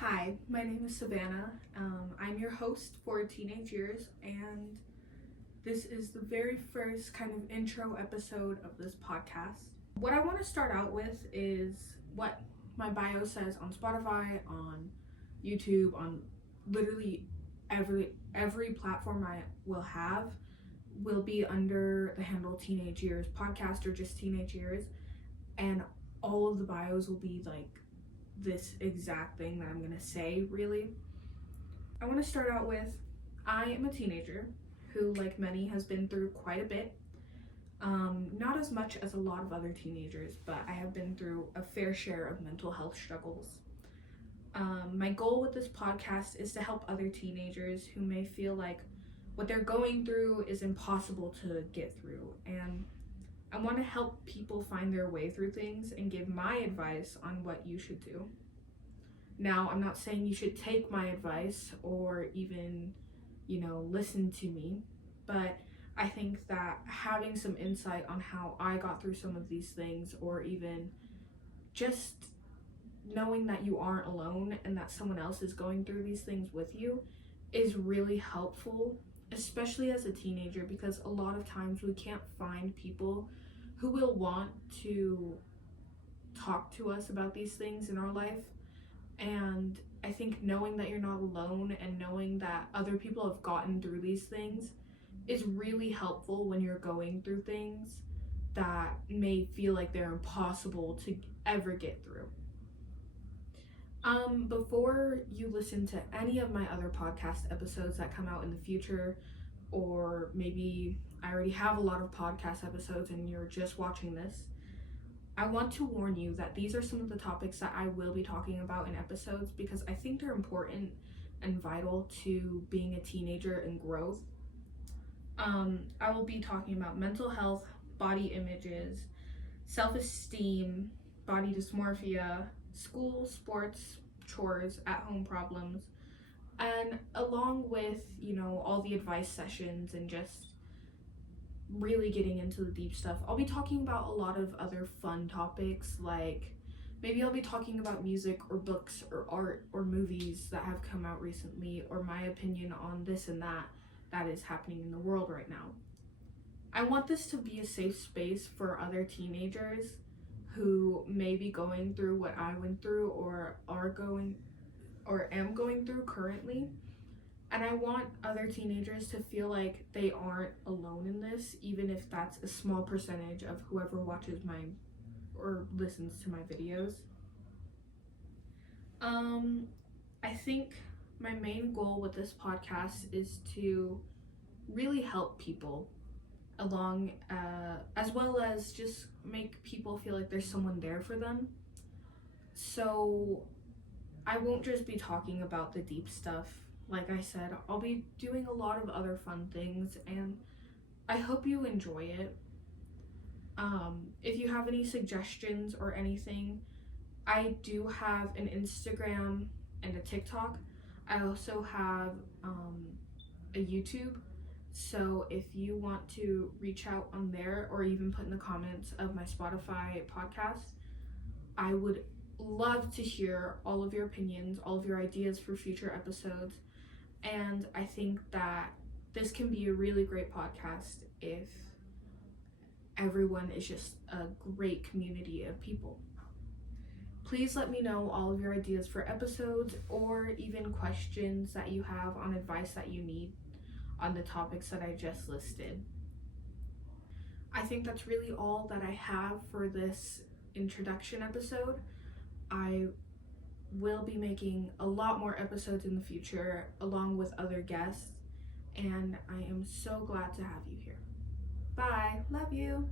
Hi, my name is Savannah. I'm your host for Teenage Years, and this is the very first kind of intro episode of this podcast. What I want to start out with is what my bio says on Spotify, on YouTube, on literally every platform I will have will be under the handle Teenage Years Podcast or just Teenage Years, and all of the bios will be like this exact thing that I'm gonna say, really. I want to start out with I am a teenager who, like many, has been through quite a bit. Not as much as a lot of other teenagers, but I have been through a fair share of mental health struggles. My goal with this podcast is to help other teenagers who may feel like what they're going through is impossible to get through, and I want to help people find their way through things and give my advice on what you should do. Now, I'm not saying you should take my advice or even, listen to me, but I think that having some insight on how I got through some of these things, or even just knowing that you aren't alone and that someone else is going through these things with you, is really helpful, especially as a teenager, because a lot of times we can't find people who will want to talk to us about these things in our life. And I think knowing that you're not alone and knowing that other people have gotten through these things is really helpful when you're going through things that may feel like they're impossible to ever get through. Before you listen to any of my other podcast episodes that come out in the future, or maybe I already have a lot of podcast episodes and you're just watching this, I want to warn you that these are some of the topics that I will be talking about in episodes because I think they're important and vital to being a teenager and growth. I will be talking about mental health, body images, self-esteem, body dysmorphia, school, sports, chores, at-home problems, and along with, all the advice sessions and just really getting into the deep stuff, I'll be talking about a lot of other fun topics, like maybe I'll be talking about music or books or art or movies that have come out recently, or my opinion on this and that is happening in the world right now. I want this to be a safe space for other teenagers who may be going through what I went through or am going through currently. And I want other teenagers to feel like they aren't alone in this, even if that's a small percentage of whoever watches or listens to my videos. I think my main goal with this podcast is to really help people along, as well as just make people feel like there's someone there for them. So I won't just be talking about the deep stuff. Like I said, I'll be doing a lot of other fun things, and I hope you enjoy it. If you have any suggestions or anything, I do have an Instagram and a TikTok. I also have a YouTube. So if you want to reach out on there or even put in the comments of my Spotify podcast, I would love to hear all of your opinions, all of your ideas for future episodes. And I think that this can be a really great podcast if everyone is just a great community of people. Please let me know all of your ideas for episodes or even questions that you have on advice that you need on the topics that I just listed. I think that's really all that I have for this introduction episode. I will be making a lot more episodes in the future along with other guests, and I am so glad to have you here. Bye. Love you.